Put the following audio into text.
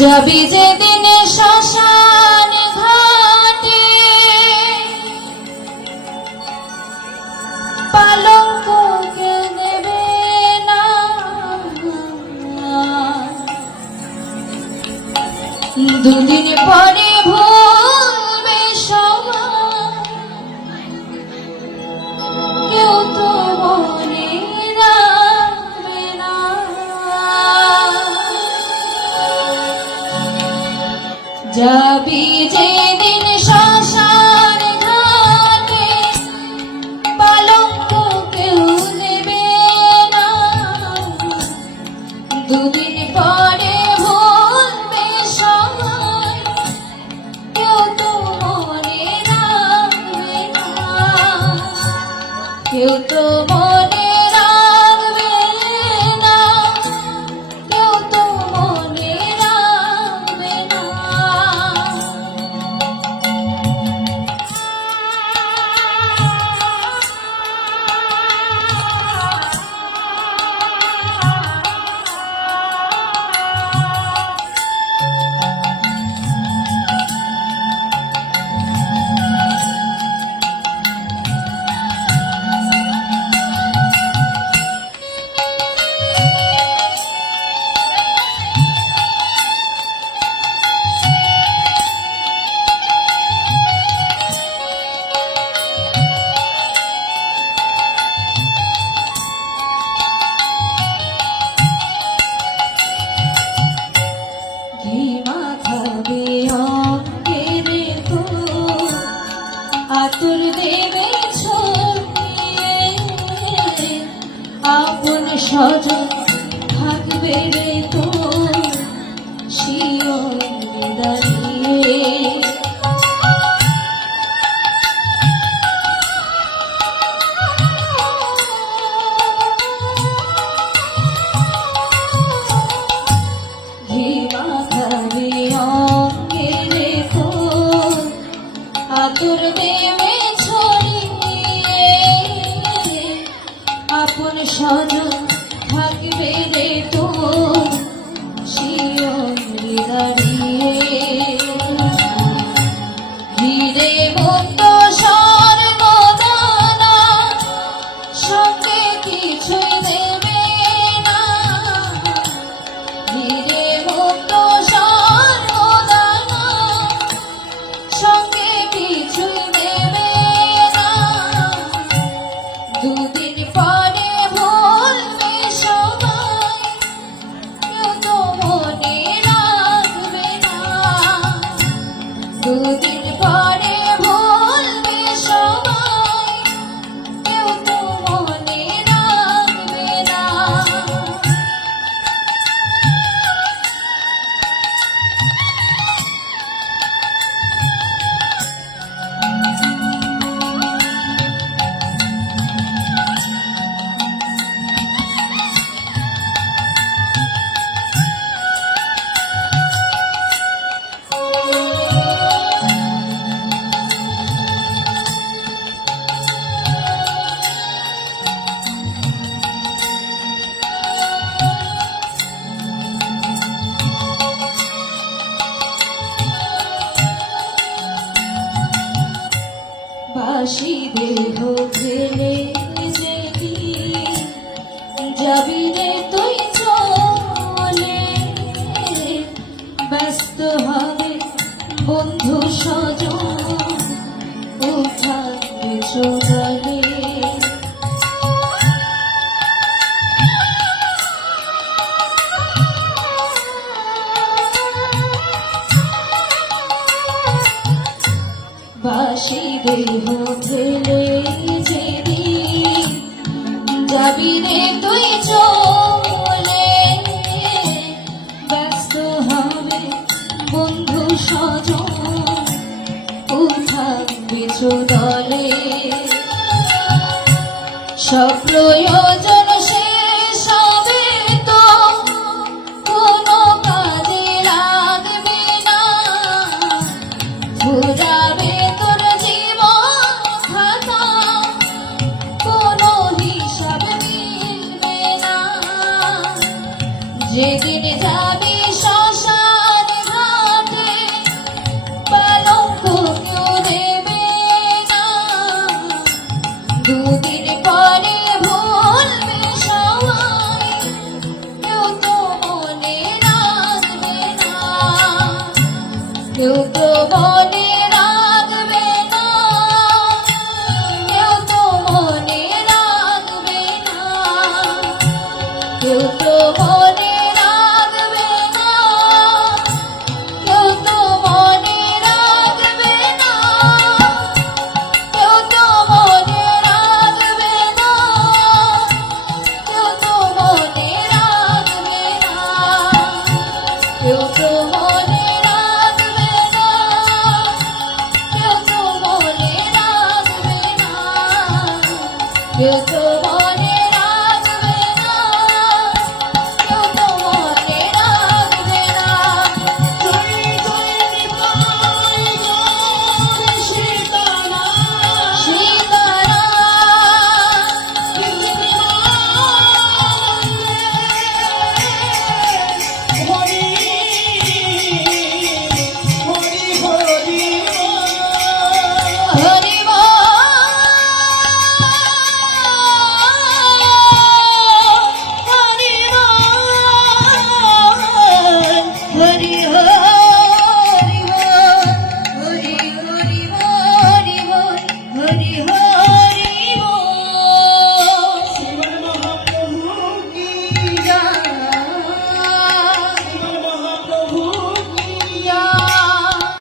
যাবি যেদিন শ্মশান ঘাটে, পালঙ্ক কে দেবে না, দুদিন পরে ভুলবে সবাই, কেউ তো মনে রাখবে না। যাবি যেদিন শ্মশান ঘাটে, পালঙ্ক কেউ দেবে না, দুদিন পরে ভুলবে সবাই, কেউ তো মনে রাখবে না, কেউ তো মনে রাখবে না, কেউ তো মনে রাখবে না। আতুর দেবে ছড়িয়ে, আপন স্বজন থাকবে রে তো শিয়রে দাঁড়িয়ে। ঘি মাখাবে অঙ্গে রে তো আতুর দেবে ছড়িয়ে, আপন স্বজন থাকবে রে তো শিয়রে দাঁড়িয়ে। ধীরে মুক্ত স্বর্গদানা, সঙ্গে কিছুই দেবে না, ধীরে মুক্ত স্বর্গদানা, সঙ্গে কিছুই দেবে না, দুদিন পরে ভুলবে সবাই, কেউ তো মনে রাখবে না, দুদিন পরে ভুলবে সবাই, কেউ তো মনে রাখবে না। বাসি দেহ ফেলে যেদিন যাবি রে তুই চলে, ব্যস্ত হবে বন্ধু স্বজন উঠাবে চলে। বাসি দেহ ফেলে যেদিন যাবি রে তুই চলে, ব্যস্ত হবে বন্ধু স্বজন উঠাবে চলে। সব প্রয়োজন শেষ হবে তো কোনো কাজে লাগবে না, ঘুরাবে তোর জীবন খাতা, কোনো হিসাব মিলবে না, যেদিন যাবি শ্মশান কেউ তো মনে রাখবে না, কেউ তো মনে রাখবে না, কেউ তো মনে রাখবে না, কেউ তো মনে রাখবে না, কেউ তো মনে রাখবে না, কেউ তো মনে রাখবে না, কেউ তো মনে রাখবে না, কেউ তো মনে রাখবে না, কেউ তো